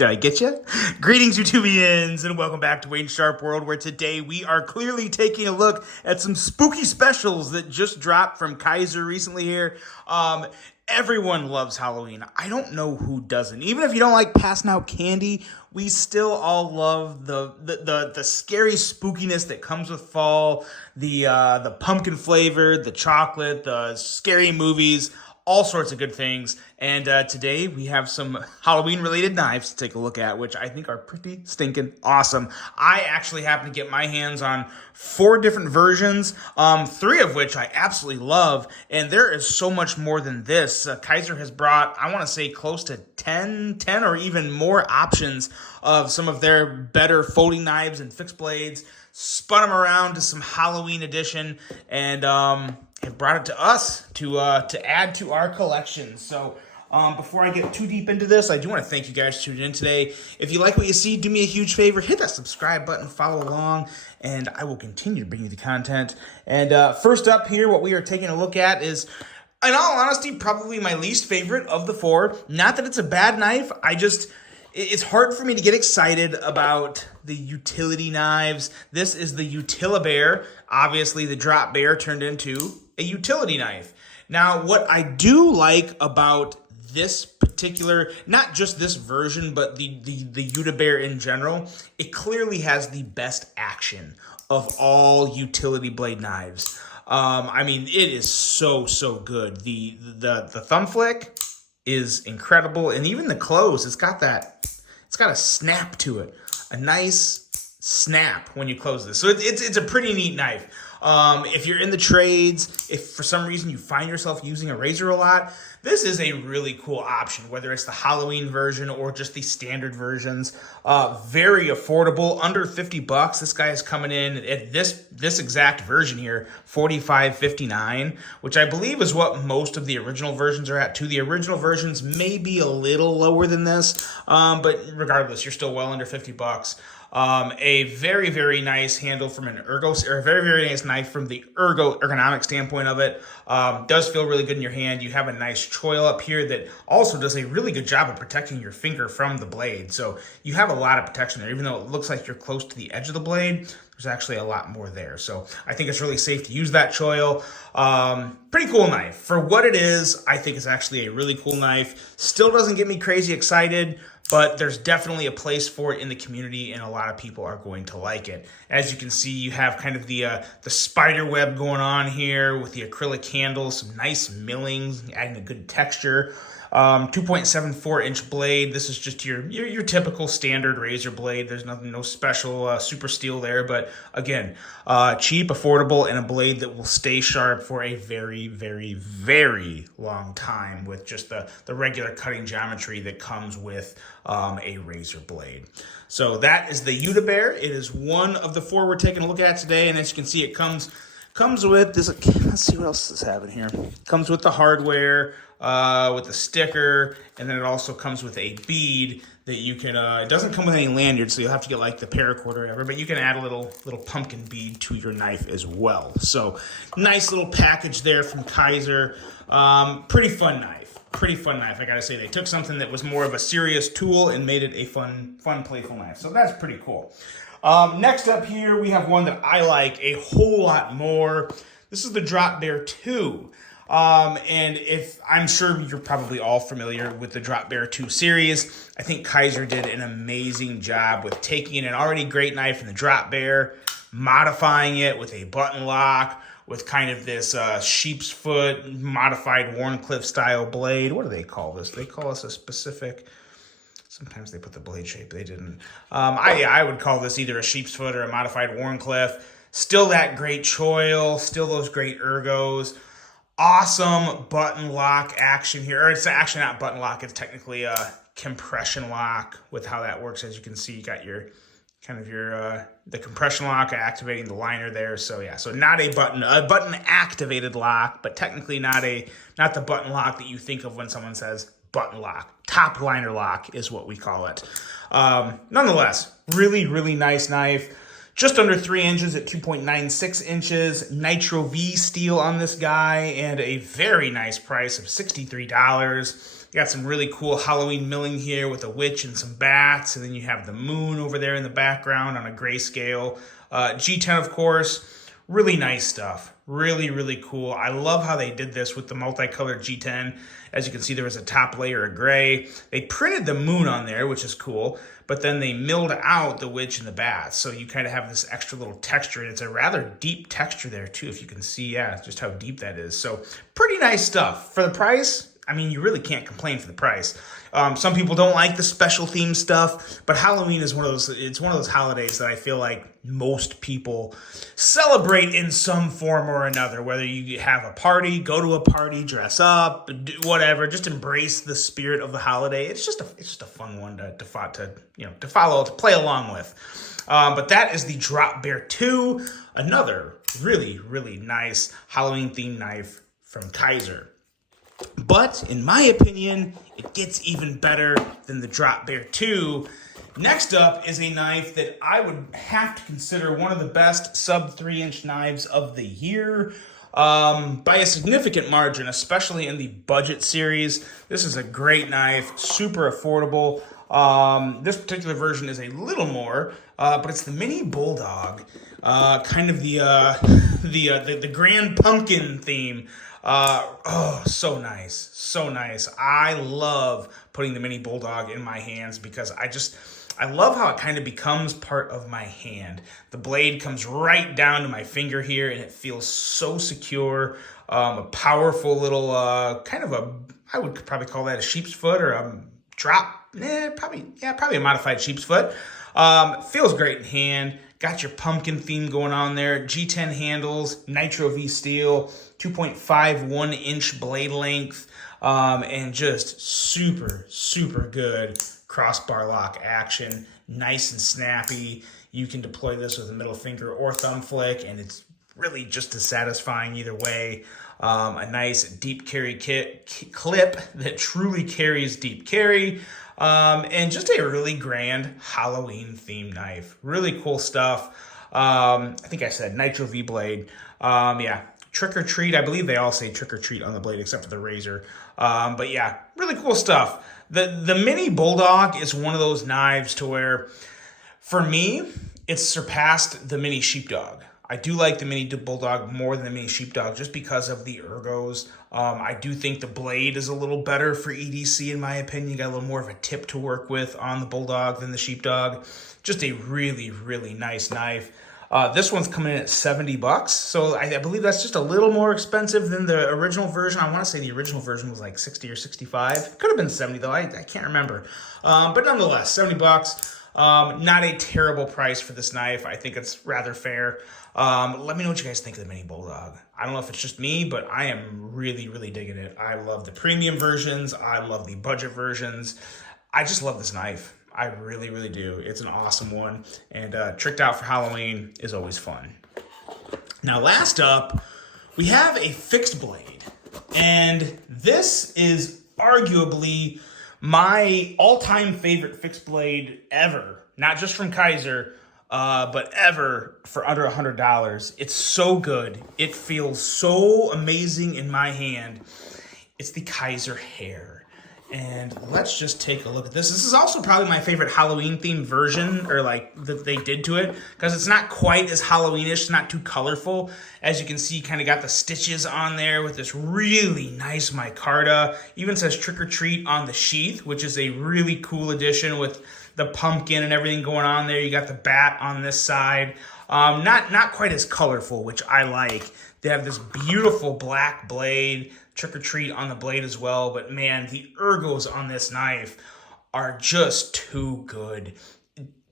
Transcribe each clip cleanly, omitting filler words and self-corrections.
Did I get you? Greetings, YouTubians, and welcome back to Wayne's Sharp World, where today we are clearly taking a look at some spooky specials that just dropped from Kizer recently here. Everyone loves Halloween. I don't know who doesn't. Even if you don't like passing out candy, we still all love the scary spookiness that comes with fall, the pumpkin flavor, the chocolate, the scary movies, all sorts of good things. And today we have some Halloween-related knives to take a look at, which I think are pretty stinking awesome. I actually happen to get my hands on 4 different versions, 3 of which I absolutely love, and there is so much more than this. Kizer has brought, I want to say, close to 10 or even more options of some of their better folding knives and fixed blades, spun them around to some Halloween edition, and have brought it to us to add to our collection. So before I get too deep into this, I do want to thank you guys for tuning in today. If you like what you see, do me a huge favor, hit that subscribe button, follow along, and I will continue to bring you the content. And first up here, what we are taking a look at is, in all honesty, probably my least favorite of the 4. Not that it's a bad knife, it's hard for me to get excited about the utility knives. This is the Utilibear, obviously the drop bear turned into a utility knife. Now, what I do like about this particular, not just this version, but the Utilibear in general, it clearly has the best action of all utility blade knives. I mean, it is so good. The thumb flick is incredible, and even the close, it's got a snap to it, a nice snap when you close this. So it's a pretty neat knife. If you're in the trades, if for some reason you find yourself using a razor a lot, this is a really cool option, whether it's the Halloween version or just the standard versions. Very affordable, under 50 bucks. This guy is coming in at this exact version here, $45.59, which I believe is what most of the original versions are at too. The original versions may be a little lower than this, but regardless, you're still well under 50 bucks. A very nice handle from a very nice knife from the ergonomic standpoint of it. Does feel really good in your hand. You have a nice choil up here that also does a really good job of protecting your finger from the blade. So you have a lot of protection there. Even though it looks like you're close to the edge of the blade, there's actually a lot more there. So I think it's really safe to use that choil. Pretty cool knife. For what it is, I think it's actually a really cool knife. Still doesn't get me crazy excited, but there's definitely a place for it in the community, and a lot of people are going to like it. As you can see, you have kind of the spider web going on here with the acrylic handle, some nice millings, adding a good texture. 2.74-inch blade. This is just your typical standard razor blade. There's no special super steel there, but again, cheap, affordable, and a blade that will stay sharp for a very long time with just the regular cutting geometry that comes with a razor blade. So that is the Utilibear. It is one of the 4 we're taking a look at today, and as you can see, it comes with this. Let's see what else is happening here. Comes with the hardware, with the sticker, and then it also comes with a bead that you can. It doesn't come with any lanyard, so you'll have to get like the paracord or whatever. But you can add a little pumpkin bead to your knife as well. So nice little package there from Kizer. Pretty fun knife. I gotta say, they took something that was more of a serious tool and made it a fun, playful knife. So that's pretty cool. Next up here, we have one that I like a whole lot more. This is the Drop Bear 2. And I'm sure you're probably all familiar with the Drop Bear 2 series. I think Kizer did an amazing job with taking an already great knife in the Drop Bear, modifying it with a button lock, with kind of this sheep's foot modified Warncliffe style blade. What do they call this? They call this a specific. Sometimes they put the blade shape. They didn't. I would call this either a sheep's foot or a modified Warncliffe. Still that great choil. Still those great ergos. Awesome button lock action here. Or it's actually not button lock. It's technically a compression lock with how that works. As you can see, you got your the compression lock activating the liner there. So yeah, so not a button activated lock, but technically not the button lock that you think of when someone says button lock. Top liner lock is what we call it. Nonetheless, really nice knife. just under 3 inches at 2.96 inches. Nitro V steel on this guy, and a very nice price of $63. You got some really cool Halloween milling here with a witch and some bats, and then you have the moon over there in the background on a grayscale. G10, of course. Really nice stuff. Really, really cool. I love how they did this with the multicolored G10. As you can see, there was a top layer of gray. They printed the moon on there, which is cool, but then they milled out the witch and the bats. So you kind of have this extra little texture, and it's a rather deep texture there too, if you can see, yeah, just how deep that is. So pretty nice stuff. For the price, I mean, you really can't complain for the price. Some people don't like the special theme stuff, but Halloween is one of those holidays that I feel like most people celebrate in some form or another. Whether you have a party, go to a party, dress up, do whatever, just embrace the spirit of the holiday. It's just a fun one to follow, to play along with. But that is the Drop Bear 2, another really, really nice Halloween themed knife from Kizer. But in my opinion, it gets even better than the Drop Bear 2. Next up is a knife that I would have to consider one of the best sub 3-inch knives of the year, by a significant margin, especially in the budget series. This is a great knife, super affordable. This particular version is a little more, but it's the Mini Bulldog, kind of the Grand Pumpkin theme. So nice. So nice. I love putting the Mini Bulldog in my hands because I love how it kind of becomes part of my hand. The blade comes right down to my finger here, and it feels so secure. A powerful little, I would probably call that a sheep's foot or a drop. Probably a modified sheep's foot. Feels great in hand. Got your pumpkin theme going on there. G10 handles, Nitro V steel, 2.51 inch blade length, and just super, super good crossbar lock action. Nice and snappy. You can deploy this with a middle finger or thumb flick, and it's really just as satisfying either way. A nice deep carry clip that truly carries deep carry. And just a really grand Halloween themed knife. Really cool stuff. I think I said Nitro V blade. Trick or treat. I believe they all say trick or treat on the blade except for the razor. But yeah, really cool stuff. The Mini Bulldog is one of those knives to where, for me, it's surpassed the Mini Sheepdog. I do like the Mini Bulldog more than the Mini Sheepdog just because of the ergos. I do think the blade is a little better for EDC in my opinion. You got a little more of a tip to work with on the Bulldog than the Sheepdog. Just a really, really nice knife. This one's coming in at $70, so I believe that's just a little more expensive than the original version. I want to say the original version was like 60 or 65. Could have been 70 though. I can't remember. But nonetheless, $70. Not a terrible price for this knife. I think it's rather fair. Let me know what you guys think of the Mini Bulldog. I don't know if it's just me, but I am really, really digging it. I love the premium versions. I love the budget versions. I just love this knife. I really, really do. It's an awesome one. And tricked out for Halloween is always fun. Now, last up, we have a fixed blade. And this is arguably my all-time favorite fixed blade ever. Not just from Kizer, but ever for under $100. It's so good. It feels so amazing in my hand. It's the Kizer Hair. And let's just take a look at this. This is also probably my favorite Halloween themed version, or like that they did to it, because it's not quite as Halloweenish, it's not too colorful. As you can see, kind of got the stitches on there with this really nice micarta. Even says trick or treat on the sheath, which is a really cool addition with the pumpkin and everything going on there. You got the bat on this side. Not quite as colorful, which I like. They have this beautiful black blade, trick or treat on the blade as well. But man, the ergos on this knife are just too good.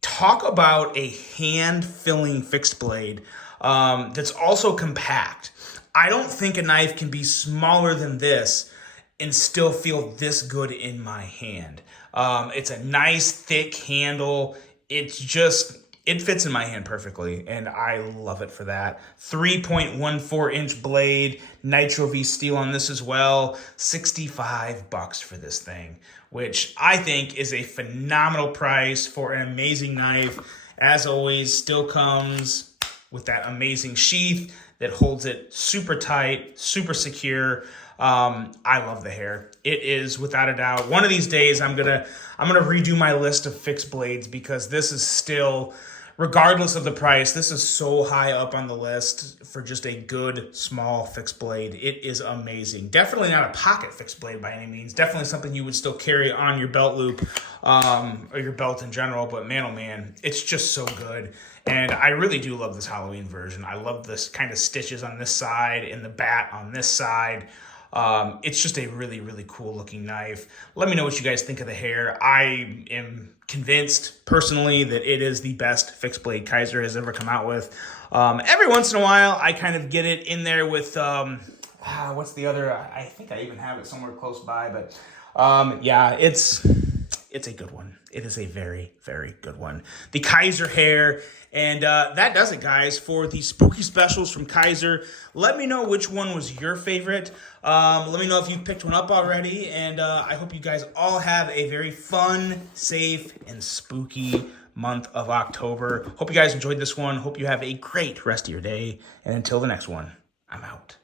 Talk about a hand-filling fixed blade that's also compact. I don't think a knife can be smaller than this and still feel this good in my hand. It's a nice thick handle. It's just it fits in my hand perfectly, and I love it for that. 3.14-inch blade, Nitro V steel on this as well. $65 for this thing, which I think is a phenomenal price for an amazing knife. As always, still comes with that amazing sheath that holds it super tight, super secure. I love the Hair. It is without a doubt. One of these days, I'm gonna redo my list of fixed blades, because this is still, regardless of the price, this is so high up on the list for just a good small fixed blade. It is amazing. Definitely not a pocket fixed blade by any means. Definitely something you would still carry on your belt loop, or your belt in general. But man, oh man, it's just so good. And I really do love this Halloween version. I love this kind of stitches on this side and the bat on this side. It's just a really, really cool looking knife. Let me know what you guys think of the Hair. I am convinced personally that it is the best fixed blade Kizer has ever come out with. Every once in a while, I kind of get it in there with, what's the other? I think I even have it somewhere close by, but yeah, it's a good one. It is a very, very good one. The Kizer Hair. And that does it, guys, for the spooky specials from Kizer. Let me know which one was your favorite. Let me know if you've picked one up already. And I hope you guys all have a very fun, safe, and spooky month of October. Hope you guys enjoyed this one. Hope you have a great rest of your day. And until the next one, I'm out.